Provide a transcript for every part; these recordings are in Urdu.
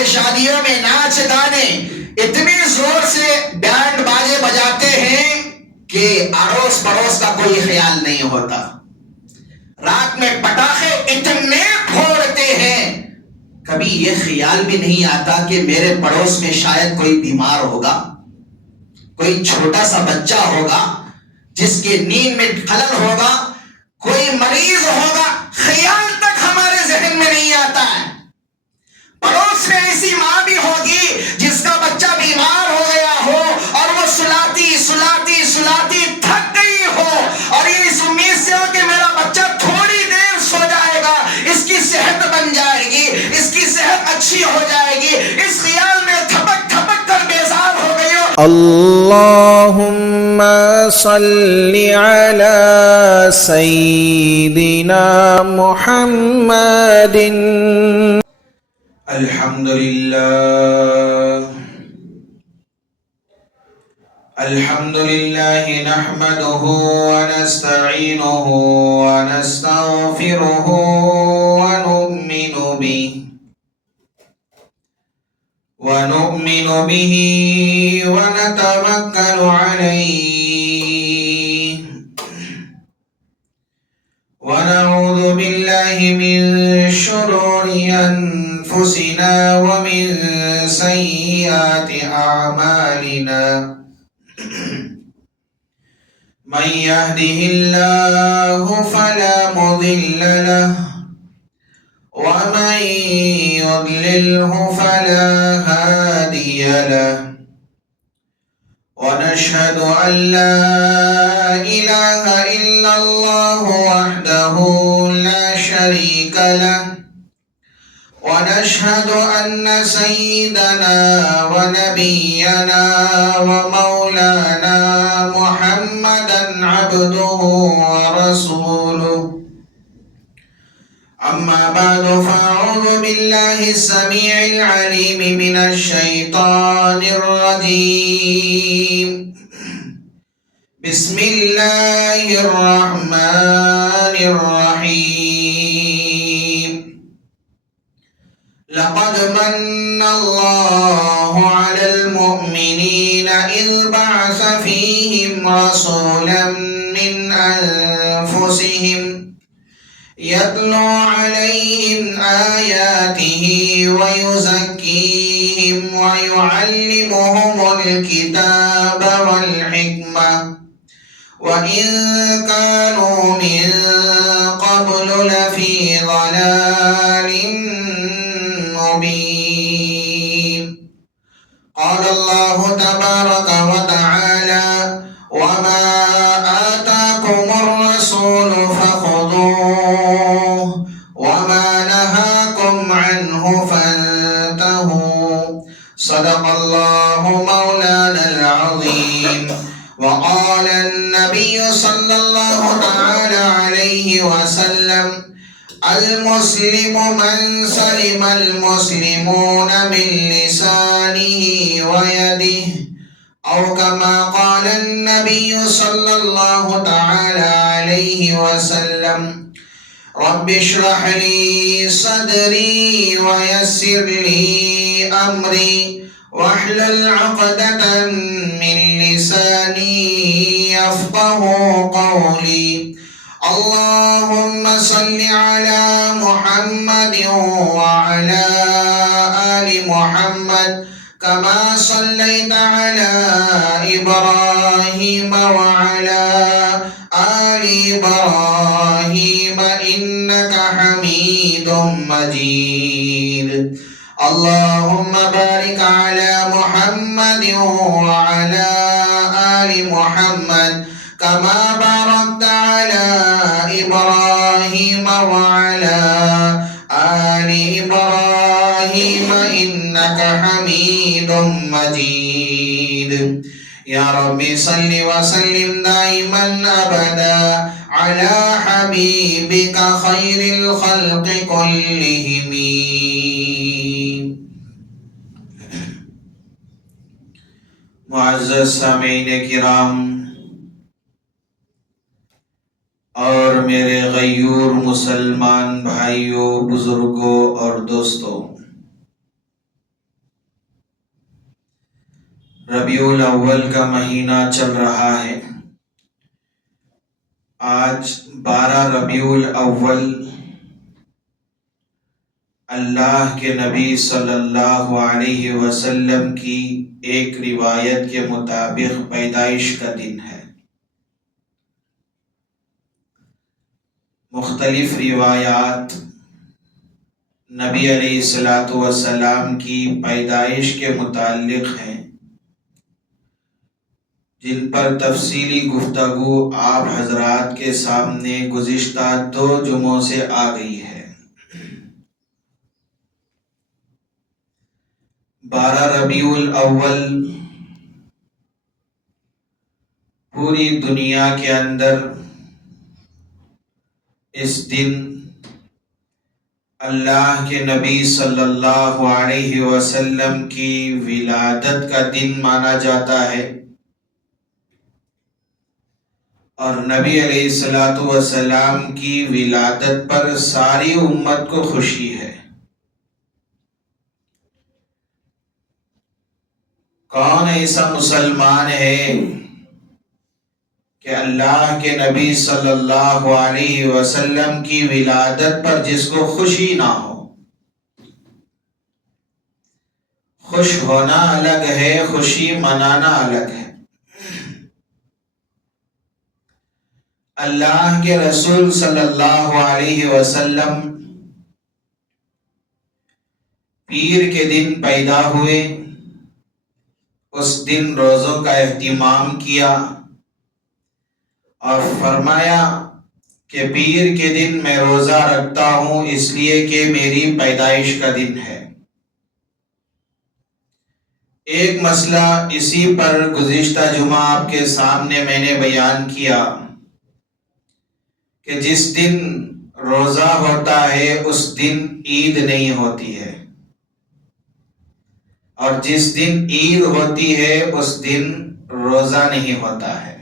ہمارے شادیوں میں ناچ گانے اتنے زور سے بینڈ باجے بجاتے ہیں کہ اڑوس پڑوس کا کوئی خیال نہیں ہوتا. رات میں پٹاخے اتنے پھوڑتے ہیں، کبھی یہ خیال بھی نہیں آتا کہ میرے پڑوس میں شاید کوئی بیمار ہوگا، کوئی چھوٹا سا بچہ ہوگا جس کے نیند میں خلل ہوگا، کوئی مریض ہوگا، خیال تک ہمارے ذہن میں نہیں آتا ہے. پڑوس میں ایسی ماں بھی ہوگی جس کا بچہ بیمار ہو گیا ہو اور وہ سلاتی سلاتی سلاتی تھک گئی ہو، اور یہ اس امید سے ہو کہ میرا بچہ تھوڑی دیر سو جائے گا، اس کی صحت بن جائے گی، اس کی صحت اچھی ہو جائے گی، اس خیال میں تھپک تھپک کر بیزار ہو گئی ہو. اللهم صل على سيدنا محمد. الحمد لله الحمد لله نحمده ونستعينه ونستغفره ونؤمن به ونتوكل عليه، ونعوذ بالله من شرور أنفسنا ومن سيئات أعمالنا. من يهده الله فلا مضل له ومن يضلله فلا هادي له، ونشهد أن لا إله إلا الله وحده لا شريك له، ونشهد أن سيدنا ونبينا ومولانا محمدا عبده ورسوله. أما بعد، فأعوذ بالله السميع العليم من الشيطان الرجيم. بسم الله الرحمن الرحيم. لقد من الله على المؤمنين إذ بعث فيهم رسولا من أنفسهم يتلو عليهم آياته ويزكيهم ويعلمهم الكتاب والحكمة وإن كانوا من قبل لفي ضلال مبين. قال الله تبارك وتعالى: وما آتاكم الرسول فخذوه وما نهاكم عنه فانتهوا. صدق الله مولانا العظيم. وقال النبي صلى الله تعالى عليه وسلم: المسلم من سلم المسلمون من لسانه ويده، أو كما قال النبي صلى الله تعالى عليه وسلم: رب اشرح لي صدري ويسر لي أمري واحلل عقدة من لساني يفقه قولي. اللهم صل على محمد وعلى آل محمد كما صليت على إبراهيم وعلى آل إبراهيم إنك حميد مجيد. اللهم بارك على محمد وعلى آل محمد كما باركت على إبراهيم وعلى آل إبراهيم إنك حميد مجيد. يا رب صل وسلم دائما أبدا على حبيبك خير الخلق كلهم. معزز سامعین کرام اور میرے غیور مسلمان بھائیوں، بزرگوں اور دوستوں، ربیع الاول کا مہینہ چل رہا ہے۔ آج 12 ربیع الاول اللہ کے نبی صلی اللہ علیہ وسلم کی ایک روایت کے مطابق پیدائش کا دن ہے۔ مختلف روایات نبی علیہ الصلوۃ والسلام کی پیدائش کے متعلق ہیں، جن پر تفصیلی گفتگو آپ حضرات کے سامنے گزشتہ 2 جمعوں سے آ گئی ہے۔ 12 ربیع الاول پوری دنیا کے اندر اس دن اللہ کے نبی صلی اللہ علیہ وسلم کی ولادت کا دن مانا جاتا ہے، اور نبی علیہ الصلوۃ والسلام کی ولادت پر ساری امت کو خوشی ہے۔ کون ایسا مسلمان ہے کہ اللہ کے نبی صلی اللہ علیہ وسلم کی ولادت پر جس کو خوشی نہ ہو؟ خوش ہونا الگ ہے، خوشی منانا الگ ہے۔ اللہ کے رسول صلی اللہ علیہ وسلم پیر کے دن پیدا ہوئے، اس دن روزوں کا اہتمام کیا اور فرمایا کہ پیر کے دن میں روزہ رکھتا ہوں اس لیے کہ میری پیدائش کا دن ہے۔ ایک مسئلہ اسی پر گزشتہ جمعہ آپ کے سامنے میں نے بیان کیا کہ جس دن روزہ ہوتا ہے اس دن عید نہیں ہوتی ہے، اور جس دن عید ہوتی ہے اس دن روزہ نہیں ہوتا ہے۔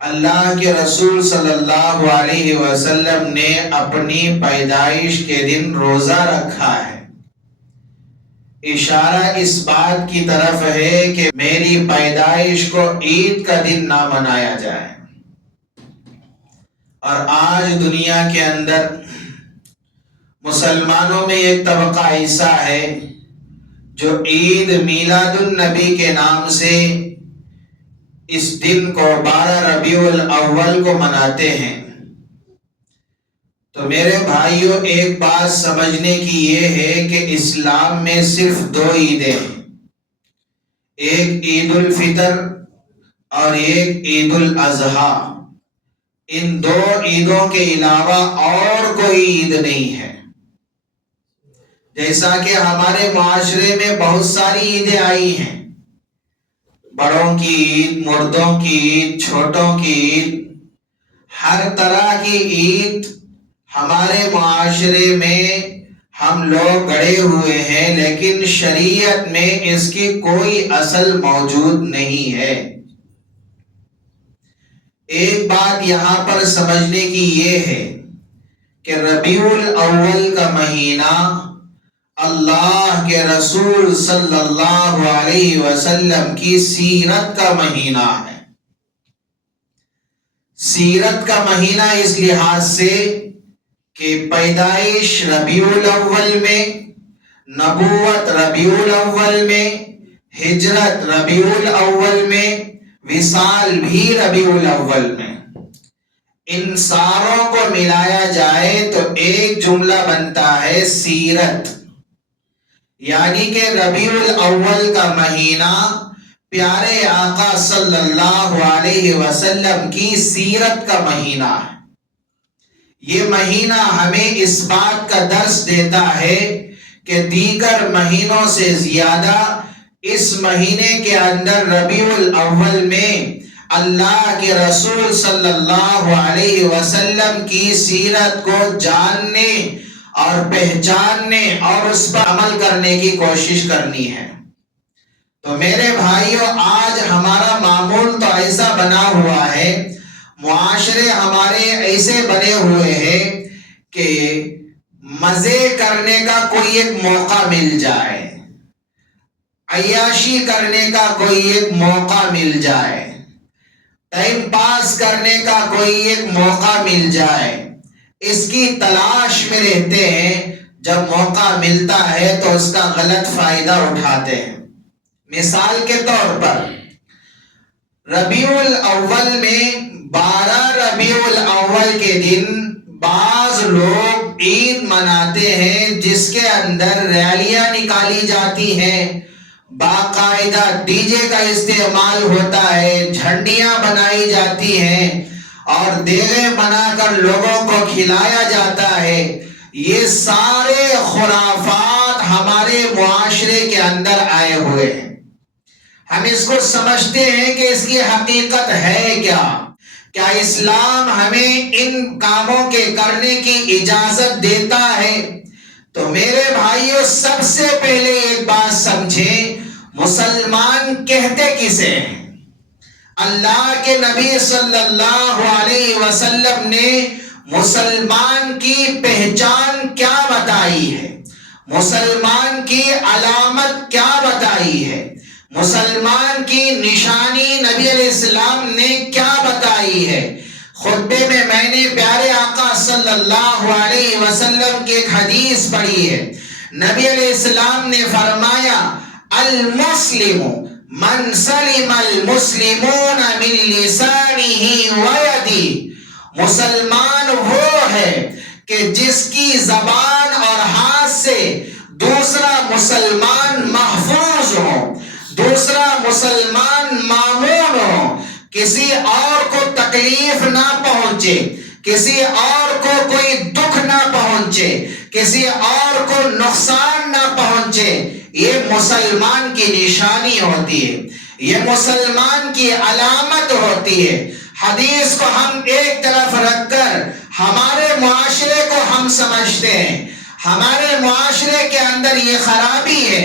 اللہ کے رسول صلی اللہ علیہ وسلم نے اپنی پیدائش کے دن روزہ رکھا ہے، اشارہ اس بات کی طرف ہے کہ میری پیدائش کو عید کا دن نہ منایا جائے۔ اور آج دنیا کے اندر مسلمانوں میں ایک طبقہ ایسا ہے جو عید میلاد النبی کے نام سے اس دن کو 12 ربیع الاول کو مناتے ہیں۔ تو میرے بھائیوں، ایک بات سمجھنے کی یہ ہے کہ اسلام میں صرف 2 عیدیں ہیں، ایک عید الفطر اور ایک عید الاضحیٰ۔ ان 2 عیدوں کے علاوہ اور کوئی عید نہیں ہے۔ جیسا کہ ہمارے معاشرے میں بہت ساری عیدیں آئی ہیں، بڑوں کی عید، مردوں کی عید، چھوٹوں کی عید، ہر طرح کی عید ہمارے معاشرے میں ہم لوگ گڑے ہوئے ہیں، لیکن شریعت میں اس کی کوئی اصل موجود نہیں ہے۔ ایک بات یہاں پر سمجھنے کی یہ ہے کہ ربیع الاول کا مہینہ اللہ کے رسول صلی اللہ علیہ وسلم کی سیرت کا مہینہ ہے۔ سیرت کا مہینہ اس لحاظ سے کہ پیدائش ربیع الاول میں، نبوت ربیع الاول میں، ہجرت ربیع الاول میں، وصال بھی ربیع الاول میں۔ ان ساروں کو ملایا جائے تو ایک جملہ بنتا ہے سیرت، یعنی کہ ربیع الاول کا مہینہ پیارے آقا صلی اللہ علیہ وسلم کی سیرت کا مہینہ ہے۔ یہ مہینہ ہمیں اس بات کا درس دیتا ہے کہ دیگر مہینوں سے زیادہ اس مہینے کے اندر ربیع الاول میں اللہ کے رسول صلی اللہ علیہ وسلم کی سیرت کو جاننے اور پہچاننے اور اس پر عمل کرنے کی کوشش کرنی ہے۔ تو میرے بھائیوں، آج ہمارا معمول تو ایسا بنا ہوا ہے، معاشرے ہمارے ایسے بنے ہوئے ہیں کہ مزے کرنے کا کوئی ایک موقع مل جائے، عیاشی کرنے کا کوئی ایک موقع مل جائے، ٹائم پاس کرنے کا کوئی ایک موقع مل جائے، اس کی تلاش میں رہتے ہیں۔ جب موقع ملتا ہے تو اس کا غلط فائدہ اٹھاتے ہیں۔ مثال کے طور پر ربیع الاول میں 12 ربیع الاول کے دن بعض لوگ عید مناتے ہیں، جس کے اندر ریلیاں نکالی جاتی ہیں، باقاعدہ ڈی جے کا استعمال ہوتا ہے، جھنڈیاں بنائی جاتی ہیں اور دیگیں بنا کر لوگوں کو کھلایا جاتا ہے۔ یہ سارے خرافات ہمارے معاشرے کے اندر آئے ہوئے ہیں۔ ہم اس کو سمجھتے ہیں کہ اس کی حقیقت ہے کیا؟ کیا اسلام ہمیں ان کاموں کے کرنے کی اجازت دیتا ہے؟ تو میرے بھائیوں، سب سے پہلے ایک بات سمجھیں، مسلمان کہتے کسے ہیں؟ اللہ کے نبی صلی اللہ علیہ وسلم نے مسلمان کی پہچان کیا بتائی ہے؟ مسلمان کی علامت کیا بتائی ہے؟ مسلمان کی نشانی نبی علیہ السلام نے کیا بتائی ہے؟ خطبے میں نے پیارے آقا صلی اللہ علیہ وسلم کی ایک حدیث پڑھی ہے۔ نبی علیہ السلام نے فرمایا، المسلم من سلم المسلمون من لسانه ويده، مسلمان وہ ہے کہ جس کی زبان اور ہاتھ سے دوسرا مسلمان محفوظ ہو، دوسرا مسلمان مامون ہو، کسی اور کو تکلیف نہ پہنچے، کسی اور کو کوئی دکھ نہ پہنچے، کسی اور کو نقصان نہ پہنچے، یہ مسلمان کی نشانی ہوتی ہے، یہ مسلمان کی علامت ہوتی ہے۔ حدیث کو ہم ایک طرف رکھ کر ہمارے معاشرے کو ہم سمجھتے ہیں، ہمارے معاشرے کے اندر یہ خرابی ہے۔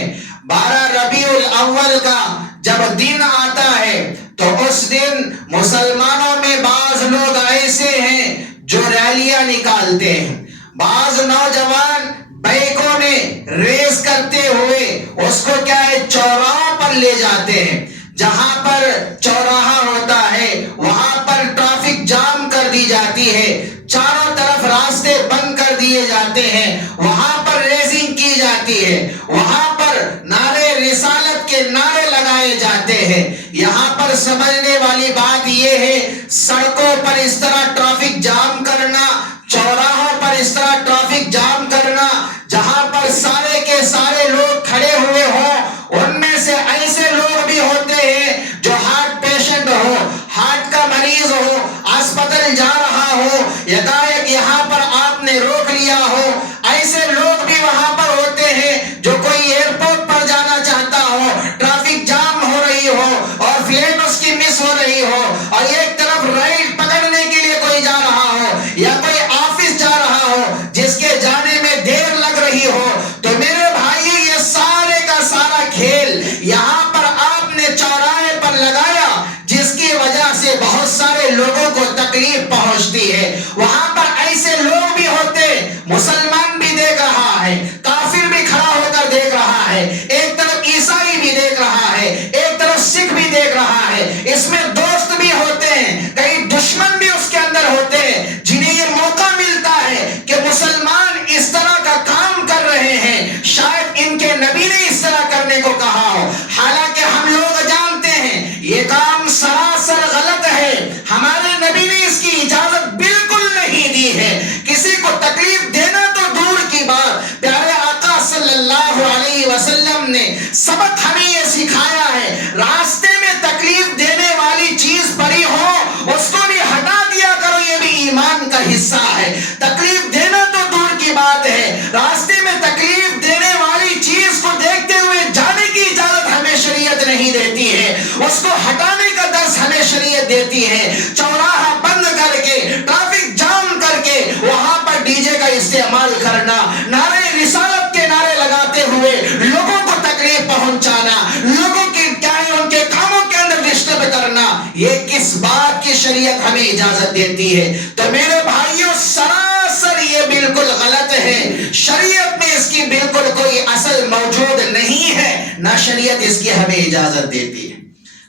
12 ربیع الاول کا جب دن آتا ہے تو اس دن مسلمانوں میں بعض لوگ ایسے ہیں جو ریلیاں نکالتے ہیں، بعض نوجوان بائیکوں میں ریس کرتے ہوئے اس کو کیا ہے، چوراہوں پر لے جاتے ہیں۔ جہاں پر چوراہا ہوتا ہے وہاں پر ٹریفک جام کر دی جاتی ہے، چاروں طرف راستے بند کر دیے جاتے ہیں، وہاں پر ریسنگ کی جاتی ہے، وہاں پر نعرے رسالت کے نعرے لگائے جاتے ہیں۔ یہاں پر سمجھنے والی بات یہ ہے، سڑکوں پر اس طرح ٹریفک جام کرنا، چوراہوں پر اس طرح ٹریفک جام کرنا، جہاں پر سارے کے سارے لوگ کھڑے ہوئے ہوں، ان میں سے ایسے لوگ بھی ہوتے ہیں جو ہارٹ پیشنٹ ہو، ہارٹ کا مریض ہو، اسپتال جا رہا ہو، یکایک یہاں پر آپ نے روک لیا ہو، ایسے لوگ بھی وہاں پر ہوتے ہیں جو کوئی ایئرپورٹ پر جانا چاہتا ہو، ٹریفک جام ہو رہی ہو اور فلائٹ اس کی مس ہو رہی ہو، اور ایک طرف رائڈ پکڑنے کے لیے کوئی جا رہا ہو یا کوئی آفس جا رہا ہو جس کے جانے میں دیر لگ رہی ہو، تو میرے بھائی یہ سارے کا سارا کھیل یہاں پر آپ نے چوراہے پر لگایا، جس کی وجہ سے بہت سارے لوگوں کو تکلیف پہنچتی ہے۔ وہاں پر ایسے لوگ بھی ہوتے، مسلمان بھی دیکھ رہا ہے، کافر بھی کھڑا ہو کر دیکھ رہا ہے، ایک طرف عیسائی بھی دیکھ رہا ہے، ایک طرف سکھ بھی دیکھ رہا ہے، اس میں دوست بھی ہوتے ہیں، کئی دشمن بھی اس کے اندر ہوتے ہیں، جنہیں یہ موقع ملتا ہے کہ مسلمان اس طرح کا کام کر رہے ہیں، شاید ان کے نبی نے اس طرح کرنے کو کہا ہو، حالانکہ ہم لوگ جانتے ہیں یہ کام سراسر غلط ہے، ہمارے نبی نے اس کی اجازت بالکل نہیں دی ہے۔ کسی کو تکلیف دینا تو دور کی بات، پیارے آقا صلی اللہ علیہ وسلم نے سبق ہمیں یہ سکھایا ہے، راستے میں تکلیف دینے والی چیز پڑی ہو اس کو بھی ہٹا دیا کرو، یہ بھی ایمان کا حصہ ہے۔ تکلیف دینا تو دور کی بات ہے، راستے میں تکلیف دینے والی چیز کو دیکھتے ہوئے جانے کی اجازت ہمیں شریعت نہیں دیتی ہے، اس کو ہٹانے کا درس ہمیں شریعت دیتی ہے۔ چوراہا بند کر کے، ٹریفک جام کر کے وہاں پر ڈی جے کا استعمال کرنا، نعرے رسالت کے نعرے لگاتے ہوئے لوگوں کو تکلیف پہنچانا، لوگوں کی کیا ہے ان کے کاموں کے اندر ڈسٹرب کرنا، یہ کس بات کی شریعت ہمیں اجازت دیتی ہے؟ تو میرے بھائیوں، سراسر یہ بالکل غلط ہے، شریعت میں اس کی بالکل کوئی اصل موجود نہیں ہے، نہ شریعت اس کی ہمیں اجازت دیتی ہے۔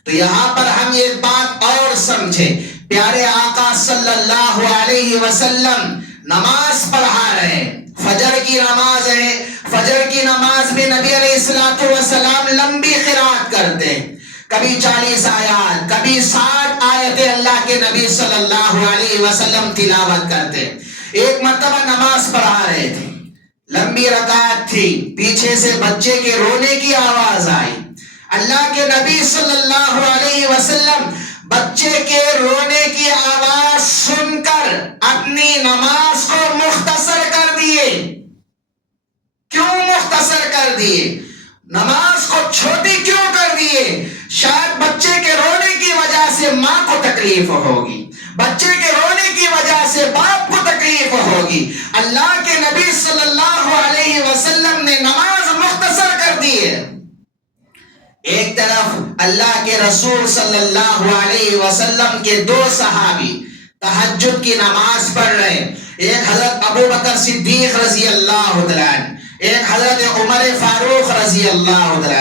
تو یہاں پر ہم ایک بات اور سمجھیں، پیارے آقا صلی اللہ علیہ وسلم نماز پڑھا رہے ہیں، فجر کی نماز ہے، فجر کی نماز میں نبی علیہ الصلوۃ والسلام لمبی قرات کرتے ہیں، کبھی 40 آیات، کبھی 60 آیتیں اللہ کے نبی صلی اللہ علیہ وسلم تلاوت کرتے ہیں۔ ایک مرتبہ نماز پڑھا رہے تھے، لمبی رکعت تھی، پیچھے سے بچے کے رونے کی آواز آئی۔ اللہ کے نبی صلی اللہ علیہ وسلم بچے کے رونے کی آواز سن کر اپنی نماز کو مختصر کر دیے۔ کیوں مختصر کر دیے؟ نماز کو چھوٹی کیوں کر دیے؟ شاید بچے کے رونے کی وجہ سے ماں کو تکلیف ہوگی، بچے کے رونے کی وجہ سے باپ کو تکلیف ہوگی۔ اللہ کے نبی صلی اللہ علیہ وسلم نے نماز مختصر کر دی ہے۔ ایک طرف اللہ کے رسول صلی اللہ علیہ وسلم کے 2 صحابی تہجد کی نماز پڑھ رہے ہیں، ایک حضرت ابو بکر صدیق رضی اللہ عنہ، ایک حضرت عمر فاروق رضی اللہ عنہ۔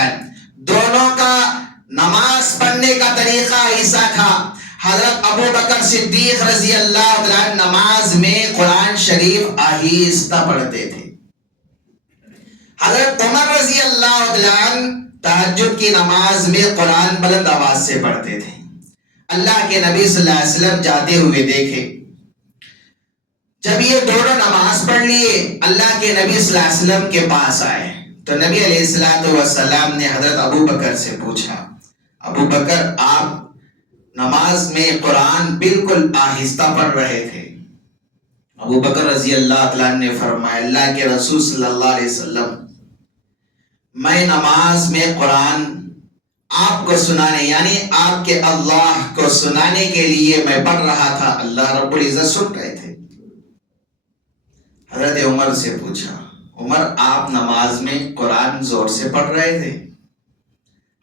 دونوں کا نماز پڑھنے کا طریقہ ایسا تھا، حضرت ابو بکر صدیق رضی اللہ عنہ نماز میں قرآن شریف آہستہ پڑھتے تھے، حضرت عمر رضی اللہ عنہ تہجد کی نماز میں قرآن بلند آواز سے پڑھتے تھے۔ اللہ کے نبی صلی اللہ علیہ وسلم جاتے ہوئے دیکھے، جب یہ دونوں نماز پڑھ لیے اللہ کے نبی صلی اللہ علیہ وسلم کے پاس آئے تو نبی علیہ السلام نے حضرت ابو بکر سے پوچھا، ابو بکر آپ نماز میں قرآن بالکل آہستہ پڑھ رہے تھے۔ ابو بکر رضی اللہ عنہ نے فرمایا، اللہ کے رسول صلی اللہ علیہ وسلم میں نماز میں قرآن آپ کو سنانے، یعنی آپ کے اللہ کو سنانے کے لیے میں پڑھ رہا تھا، اللہ رب العزت سن رہے تھے۔ حضرت عمر سے پوچھا، عمر آپ نماز میں قرآن زور سے پڑھ رہے تھے؟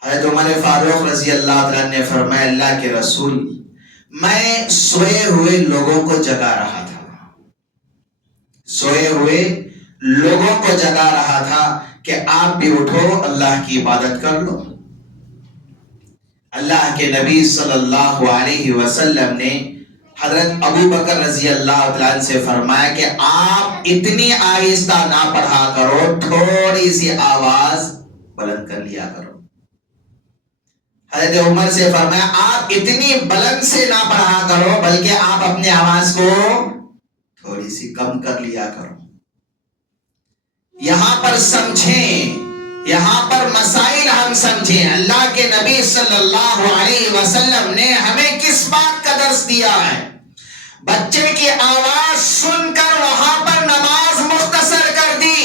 حضرت عمر فاروق رضی اللہ عنہ نے فرمایا، اللہ کے رسول میں سوئے ہوئے لوگوں کو جگا رہا تھا، سوئے ہوئے لوگوں کو جگا رہا تھا کہ آپ بھی اٹھو اللہ کی عبادت کر لو۔ اللہ کے نبی صلی اللہ علیہ وسلم نے حضرت ابو بکر رضی اللہ عنہ سے فرمایا کہ آپ اتنی آہستہ نہ پڑھا کرو، تھوڑی سی آواز بلند کر لیا کرو۔ حضرت عمر سے فرمایا آپ اتنی بلند سے نہ پڑھا کرو، بلکہ آپ اپنی آواز کو تھوڑی سی کم کر لیا کرو۔ یہاں پر سمجھیں، یہاں پر مسائل ہم سمجھیں، اللہ کے نبی صلی اللہ علیہ وسلم نے ہمیں کس بات کا درس دیا ہے؟ بچے کی آواز سن کر وہاں پر نماز مختصر کر دی۔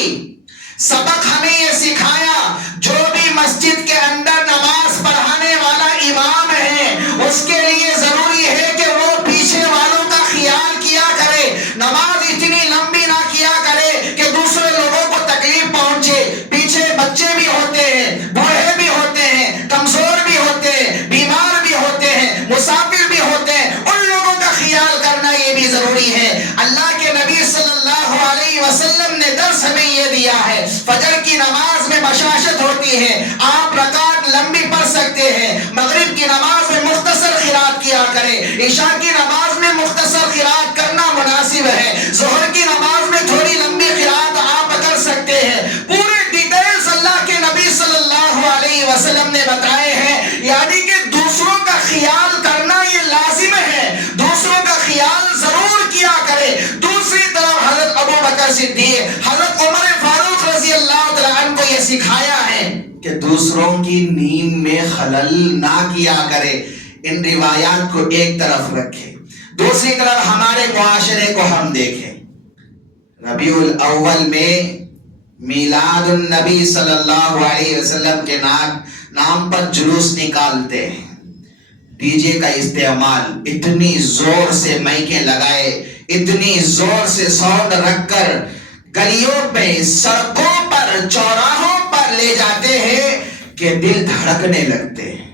سبق ہمیں یہ سکھایا، جو بھی مسجد کے اندر نماز پڑھانے والا امام ہے اس کے لیے ضروری ہے کہ وہ پیچھے والوں کا خیال کیا کرے، نماز اتنی لمبی نہ کیا کرے کہ دوسرے لوگوں کو تکلیف پہنچے۔ پیچھے بچے بھی ہوتے ہیں، بوڑھے بھی ہوتے ہیں، کمزور بھی ہوتے ہیں، بیمار بھی ہوتے ہیں، مسافر بھی ہوتے ہیں، ان لوگوں کا خیال کرنا یہ بھی ضروری ہے۔ اللہ کے نبی صلی اللہ علیہ وسلم نے درس ہمیں یہ دیا ہے، فجر کی نماز میں بشاشت ہوتی ہے، آپ رکعت لمبی پڑھ سکتے ہیں، مغرب کی نماز میں مختصر قرات کیا کریں، عشاء کی نماز میں مختصر قرات کرنا مناسب ہے، ظہر کی نماز میں تھوڑی لمبی قرات آپ کر سکتے ہیں۔ پورے ڈیٹیلز اللہ کے نبی صلی اللہ علیہ وسلم نے بتائے ہیں، یعنی کہ دوسروں کا خیال کرنا یہ لازم ہے، دوسروں کا خیال ضرور کیا کرے۔ دوسری طرف حضرت ابو بکر صدیق، حضرت عمر فاروق رضی اللہ عنہ کو یہ سکھایا ہے کہ دوسروں کی نیند میں خلل نہ کیا کرے۔ ان روایات کو ایک طرف رکھے، دوسری طرف ہمارے معاشرے کو ہم دیکھیں، ربیع الاول میں میلاد النبی صلی اللہ علیہ وسلم کے نام پر جلوس نکالتے ہیں، ڈی جے کا استعمال، اتنی زور سے مائکیں لگائے، اتنی زور سے ساؤنڈ رکھ کر گلیوں پہ، سڑکوں پر، چوراہوں پر لے جاتے ہیں کہ دل دھڑکنے لگتے ہیں۔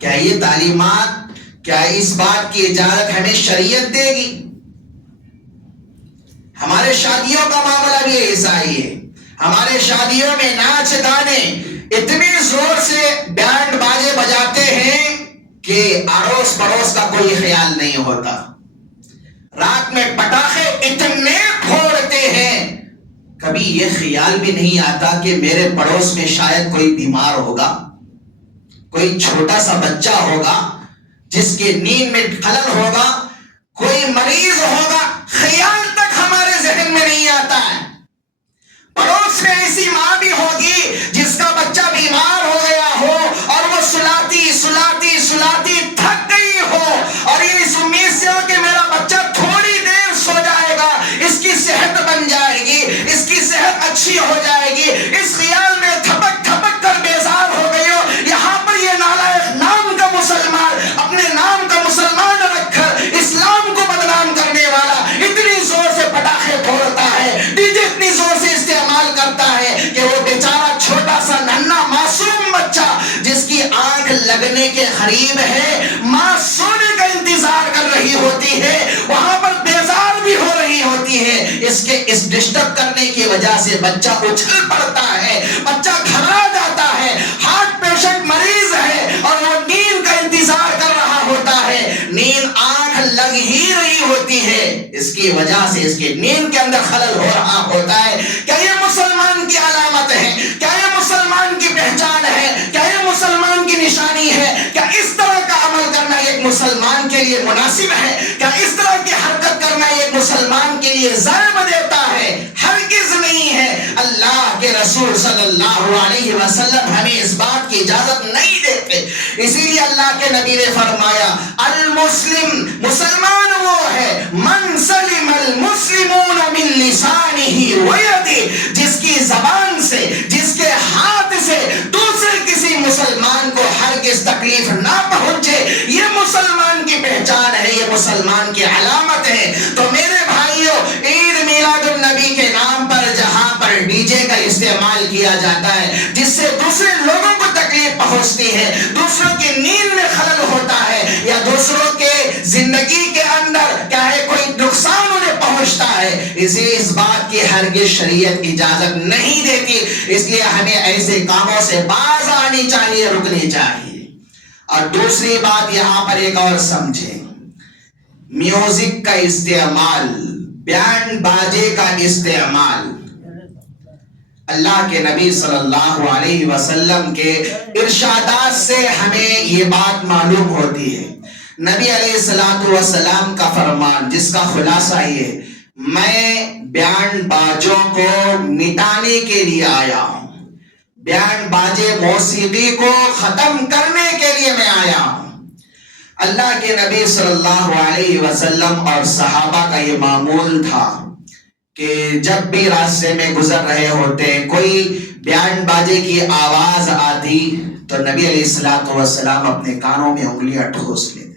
کیا یہ تعلیمات، کیا اس بات کی اجازت ہمیں شریعت دے گی؟ ہمارے شادیوں کا معاملہ بھی ایسا ہی ہے، ہمارے شادیوں میں ناچ گانے اتنی زور سے بینڈ باجے بجاتے ہیں کہ اڑوس پڑوس کا کوئی خیال نہیں ہوتا. رات میں پٹاخے اتنے پھوڑتے ہیں، کبھی یہ خیال بھی نہیں آتا کہ میرے پڑوس میں شاید کوئی بیمار ہوگا، کوئی چھوٹا سا بچہ ہوگا جس کے نیند میں خلل ہوگا، کوئی مریض ہوگا، خیال تک ہمارے ذہن میں نہیں آتا ہے. پڑوس میں ایسی ماں بھی ہوگی جس کا بچہ بیمار ہو گیا ہو اور وہ سلاتی سلاتی سلاتی تھک گئی ہو، اور یہ اس امید سے ہو کہ میرا بچہ تھوڑی دیر سو جائے گا، اس کی صحت بن جائے گی، اس کی صحت اچھی ہو جائے گی، اس خیال میں تھپک تھپک کر بیزار ہو گئی ہو. یہاں پر یہ نالائق نام کا مسلمان، اپنے نام کا مسلمان رکھ کر اسلام کو بدنام کرنے والا اتنی زور سے پٹاخے پھوڑتا ہے، ڈی جے اتنی زور سے استعمال کرتا ہے کہ وہ بیچارہ چھوٹا سا ننھا معصوم بچہ جس کی آنکھ لگنے کے قریب ہے، ماں سونے کا انتظار کر رہی ہوتی ہے، وہاں پر بیزار بھی ہو رہی ہوتی ہے. اس ڈسٹرب کرنے کی وجہ سے بچہ اچھل پڑتا ہے، بچہ گھبرا جاتا ہے، ہارٹ پیشنٹ مریض ہے اور وہ نیند کا انتظار کر رہا ہوتا ہے، نیند آنکھ لگ ہی رہی ہوتی ہے، اس کی وجہ سے اس کی نیند کے اندر خلل ہو رہا ہوتا ہے. کیا یہ مسلمان کی علامت ہے؟ کیا یہ مسلمان کی پہچان ہے؟ کیا یہ مسلمان کی نشانی ہے؟ کیا اس طرح کا عمل کرنا ایک مسلمان کے لیے مناسب ہے؟ کیا اس طرح کی حرکت کرنا ایک مسلمان کے لیے ضرب دیتا ہے؟ ہرگز نہیں ہے. اللہ کے رسول صلی اللہ علیہ وسلم ہمیں اس بات کی اجازت نہیں دیتے. اسی لیے اللہ کے نبی نے فرمایا المسلم، مسلمان وہ ہے من سلم المسلمون من لسانہ ویدہ، جس کی زبان سے، جس کے ہاتھ سے دوسرے کسی مسلمان کو ہرگز تکلیف نہ پہنچے. یہ مسلمان کی پہچان ہے، یہ مسلمان کی علامت ہے. تو میرے بھائیوں، عید میلاد النبی کے نام پر جہاں پر ڈی جے کا استعمال کیا جاتا ہے جس سے دوسرے لوگوں کو تکلیف پہنچتی ہے، دوسروں کی نیند میں خلل ہوتا ہے، یا دوسروں کے زندگی کے اندر کیا ہے کوئی نقصان انہیں پہنچتا ہے، اس بات کی ہرگز شریعت اجازت نہیں دیتی. اس لیے ہمیں ایسے کاموں سے باز آنی چاہیے، رکنی چاہیے. اور دوسری بات یہاں پر ایک اور سمجھیں، میوزک کا استعمال، بینڈ باجے کا استعمال، اللہ کے نبی صلی اللہ علیہ وسلم کے ارشادات سے ہمیں یہ بات معلوم ہوتی ہے. نبی علیہ الصلوۃ والسلام کا فرمان جس کا خلاصہ یہ، میں بینڈ باجوں کو مٹانے کے لیے آیا ہوں، بینڈ باجے موسیقی کو ختم کرنے کے لیے میں آیا ہوں. اللہ کے نبی صلی اللہ علیہ وسلم اور صحابہ کا یہ معمول تھا کہ جب بھی راستے میں گزر رہے ہوتے، کوئی بینڈ باجے کی آواز آتی تو نبی علیہ الصلوۃ والسلام اپنے کانوں میں انگلیاں ٹھوس لیتے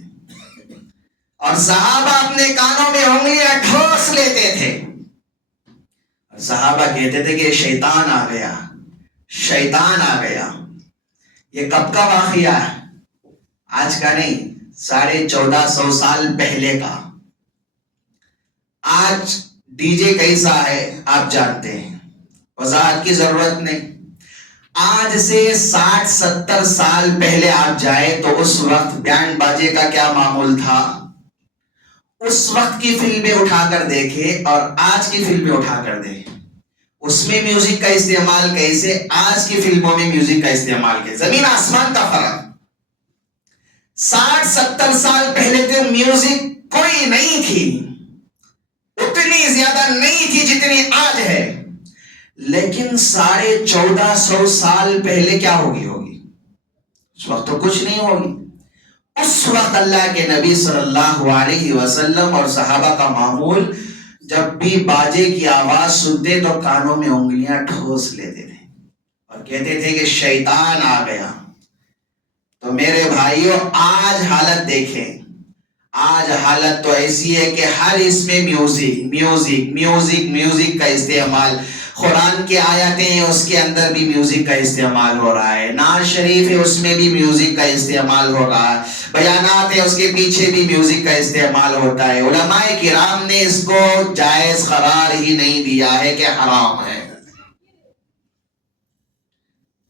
اور صحابہ اپنے کانوں میں انگلیاں ٹھوس لیتے تھے. صحابہ کہتے تھے کہ شیطان آ گیا، شیطان آ گیا. یہ کب کا واقعہ ہے؟ آج کا نہیں، 1450 سال پہلے کا. آج ڈی جے کیسا ہے آپ جانتے ہیں، وضاحت کی ضرورت نہیں. آج سے 60-70 سال پہلے آپ جائیں تو اس وقت بینڈ باجے کا کیا معمول تھا. اس وقت کی فلمیں اٹھا کر دیکھیں اور آج کی فلمیں اٹھا کر دیکھیں، اس میں میوزک کا استعمال کیسے، آج کی فلموں میں میوزک کا استعمال کیسے، زمین آسمان کا فرق. 60-70 سال پہلے تو میوزک کوئی نہیں تھی، اتنی زیادہ نہیں تھی جتنی آج ہے. لیکن 1450 سال پہلے کیا ہوگی اس وقت تو کچھ نہیں ہوگی. اس وقت اللہ کے نبی صلی اللہ علیہ وسلم اور صحابہ کا معمول، جب بھی باجے کی آواز سنتے تو کانوں میں انگلیاں ٹھوس لیتے تھے اور کہتے تھے کہ شیطان آ گیا. تو میرے بھائیوں، آج حالت دیکھیں، آج حالت تو ایسی ہے کہ ہر اس میں میوزک کا استعمال. قرآن کی آیتیں ہیں اس کے اندر بھی میوزک کا استعمال ہو رہا ہے، نعت شریف ہے اس میں بھی میوزک کا استعمال ہو رہا ہے، بیانات ہے اس کے پیچھے بھی میوزک کا استعمال ہوتا ہے. علماء کرام نے اس کو جائز قرار ہی نہیں دیا ہے کہ حرام ہے.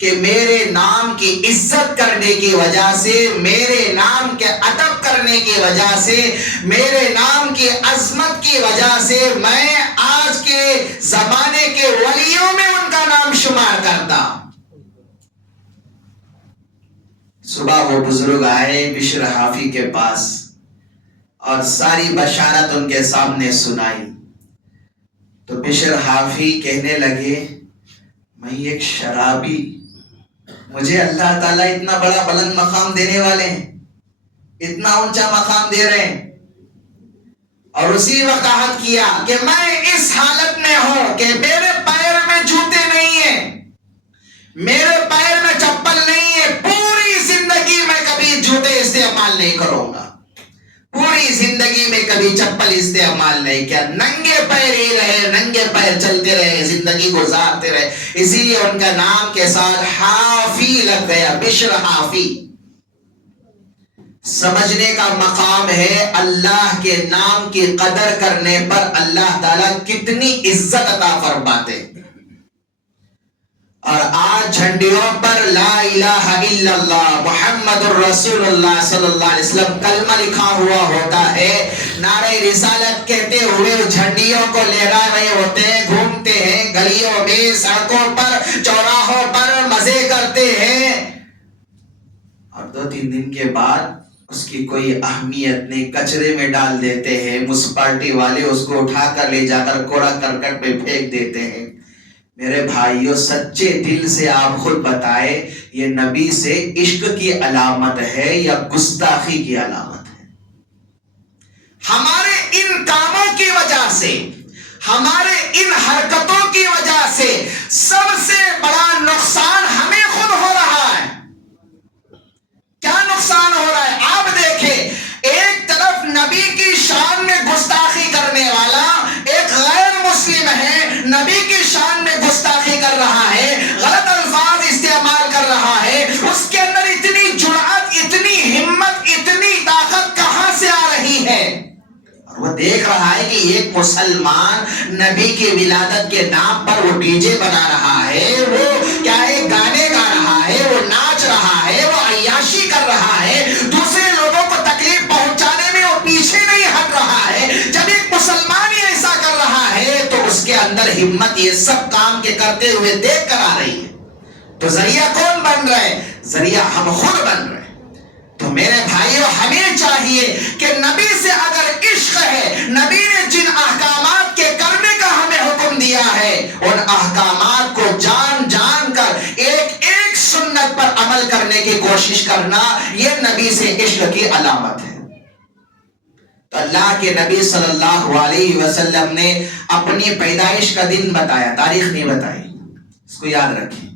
کہ میرے نام کی عزت کرنے کی وجہ سے، میرے نام کے ادب کرنے کی وجہ سے، میرے نام کی عظمت کی وجہ سے میں آج کے زمانے کے ولیوں میں ان کا نام شمار کرتا۔ صبح وہ بزرگ آئے بشر حافی کے پاس اور ساری بشارت ان کے سامنے سنائی، تو بشر حافی کہنے لگے میں ایک شرابی، مجھے اللہ تعالیٰ اتنا بڑا بلند مقام دینے والے ہیں، اتنا اونچا مقام دے رہے ہیں، اور اسی وقت عہد کیا کہ میں اس حالت میں ہوں کہ میرے پیر میں جوتے نہیں ہیں، میرے پیر میں چپل نہیں ہے، پوری زندگی میں کبھی جوتے استعمال نہیں کروں گا، پوری زندگی میں کبھی چپل استعمال نہیں کیا، ننگے پیر ہی رہے، ننگے پیر چلتے رہے، زندگی گزارتے رہے، اسی لیے ان کا نام کے ساتھ حافی لگ گیا، بشر حافی۔ سمجھنے کا مقام ہے اللہ کے نام کی قدر کرنے پر اللہ تعالیٰ کتنی عزت عطا فرماتے۔ اور آج جھنڈیوں پر لا الہ الا اللہ محمد الرسول اللہ صلی اللہ علیہ وسلم کلمہ لکھا ہوا ہوتا ہے، نعرہ رسالت کہتے ہوئے جھنڈیوں کو لہرا رہے ہوتے ہیں، گھومتے ہیں گلیوں میں، سڑکوں پر، چوراہوں پر، مزے کرتے ہیں، اور 2-3 دن کے بعد اس کی کوئی اہمیت نہیں، کچرے میں ڈال دیتے ہیں، منسپلٹی والے اس کو اٹھا کر لے جا کر کوڑا کرکٹ میں پھینک دیتے ہیں۔ میرے بھائیوں، سچے دل سے آپ خود بتائیں یہ نبی سے عشق کی علامت ہے یا گستاخی کی علامت ہے؟ ہمارے ان کاموں کی وجہ سے، ہمارے ان حرکتوں کی وجہ سے سب سے بڑا نقصان ہمیں خود ہو رہا ہے۔ کیا نقصان ہو رہا ہے؟ آپ دیکھیں، ایک طرف نبی کی شان میں گستاخی کرنے والا ایک غیر مسلم ہے، نبی کی شان میں گستاخی کر رہا ہے، غلط الفاظ استعمال کر رہا ہے، اس کے اندر اتنی جرأت، اتنی ہمت، اتنی طاقت کہاں سے آ رہی ہے؟ اور وہ دیکھ رہا ہے کہ ایک مسلمان نبی کی ولادت کے نام پر وہ ڈی جے بنا رہا ہے، وہ کیا ہے گانے گا رہا ہے، وہ ناچ رہا ہے، وہ عیاشی کر رہا ہے، دوسرے لوگوں کو تکلیف پہنچانے میں وہ پیچھے نہیں ہٹ رہا ہے۔ جب ایک مسلمان ہی ایسا کر رہا ہے تو اس کے اندر ہمت یہ سب کام کے کرتے ہوئے دیکھ کر آ رہی ہے، تو ذریعہ کون بن رہے ہیں؟ ذریعہ ہم خود بن رہے ہیں۔ تو میرے بھائیوں، ہمیں چاہیے کہ نبی سے اگر عشق ہے، نبی نے جن احکامات کے کرنے کا ہمیں حکم دیا ہے، ان احکامات کو جان جان کر ایک ایک سنت پر عمل کرنے کی کوشش کرنا، یہ نبی سے عشق کی علامت ہے۔ تو اللہ کے نبی صلی اللہ علیہ وسلم نے اپنی پیدائش کا دن بتایا، تاریخ نہیں بتائی، اس کو یاد رکھیں۔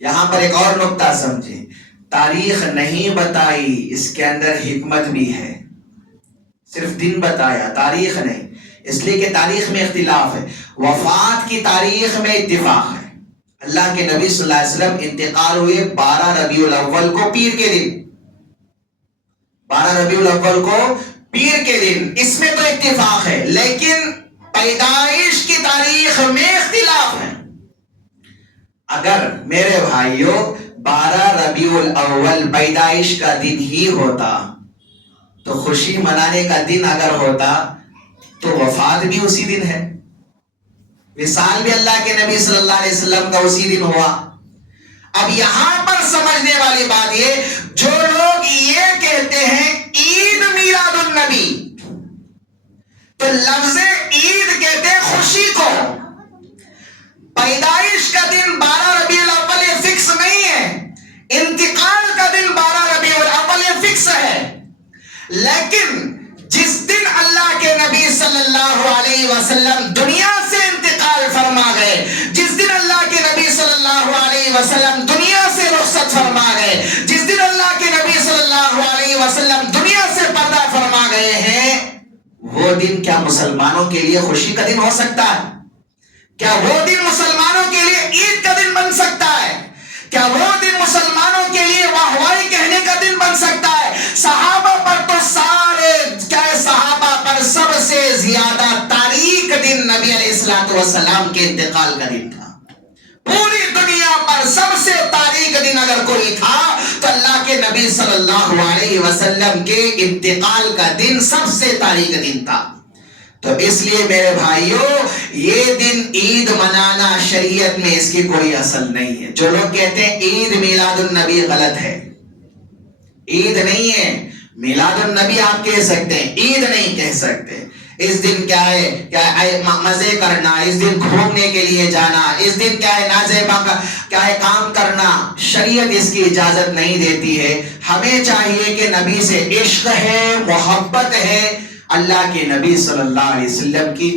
یہاں پر ایک اور نقطہ سمجھیں، تاریخ نہیں بتائی، اس کے اندر حکمت بھی ہے، صرف دن بتایا، تاریخ نہیں، اس لیے کہ تاریخ میں اختلاف ہے، وفات کی تاریخ میں اتفاق ہے۔ اللہ کے نبی صلی اللہ علیہ وسلم انتقال ہوئے 12 ربیع الاول کو، پیر کے دن، 12 ربیع الاول کو پیر کے دن، اس میں تو اتفاق ہے، لیکن پیدائش کی تاریخ میں اختلاف ہے۔ اگر میرے بھائیوں 12 ربیع الاول پیدائش کا دن ہی ہوتا تو خوشی منانے کا دن اگر ہوتا تو وفات بھی اسی دن ہے، وصال بھی اللہ کے نبی صلی اللہ علیہ وسلم کا اسی دن ہوا۔ اب یہاں پر سمجھنے والی بات یہ، جو لوگ یہ کہتے ہیں عید میلاد النبی، تو لفظ عید کہتے ہیں خوشی کو، پیدائش کا دن 12 ربیع الاول یہ فکس نہیں ہے، انتقال کا دن 12 ربیع الاول یہ فکس ہے، لیکن جس دن اللہ کے نبی صلی اللہ علیہ وسلم دنیا سے انتقال فرما گئے، جس دن اللہ کے نبی صلی اللہ علیہ وسلم دنیا سے رخصت فرما گئے، جس دن اللہ کے نبی صلی اللہ علیہ وسلم دنیا سے پردہ فرما گئے ہیں، وہ دن کیا مسلمانوں کے لیے خوشی کا دن ہو سکتا ہے؟ کیا وہ دن مسلمانوں کے لیے عید کا دن بن سکتا ہے؟ کیا وہ دن مسلمانوں کے لیے واہوائی کہنے کا دن بن سکتا ہے؟ صحابہ پر تو سارے کیا صحابہ پر سب سے زیادہ تاریخ دن نبی علیہ الصلوۃ والسلام کے انتقال کا دن تھا، پوری دنیا پر سب سے تاریک دن اگر کوئی تھا تو اللہ کے نبی صلی اللہ علیہ وسلم کے انتقال کا دن سب سے تاریک دن تھا. تو اس لیے میرے بھائیوں یہ دن عید منانا شریعت میں اس کی کوئی اصل نہیں ہے. جو لوگ کہتے ہیں عید میلاد النبی غلط ہے. عید نہیں ہے, میلاد النبی آپ کہہ سکتے ہیں, عید نہیں کہہ سکتے. اس دن کیا ہے مزے کرنا, اس دن گھومنے کے لیے جانا, اس دن کیا ہے نازیبا کا کیا ہے کام کرنا, شریعت اس کی اجازت نہیں دیتی ہے. ہمیں چاہیے کہ نبی سے عشق ہے, محبت ہے, اللہ کے نبی صلی اللہ علیہ وسلم کی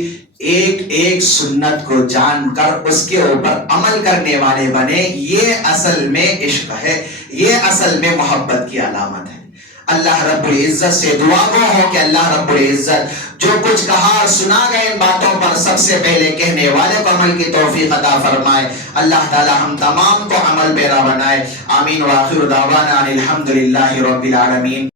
ایک ایک سنت کو جان کر اس کے اوپر عمل کرنے والے بنے. یہ اصل میں عشق ہے, یہ اصل میں محبت کی علامت ہے. اللہ رب العزت سے دعا گو ہو کہ اللہ رب العزت جو کچھ کہا اور سنا گئے ان باتوں پر سب سے پہلے کہنے والے کو عمل کی توفیق عطا فرمائے. اللہ تعالی ہم تمام کو عمل پیرا بنائے. آمین. وآخر دعوانا الحمدللہ رب العالمین.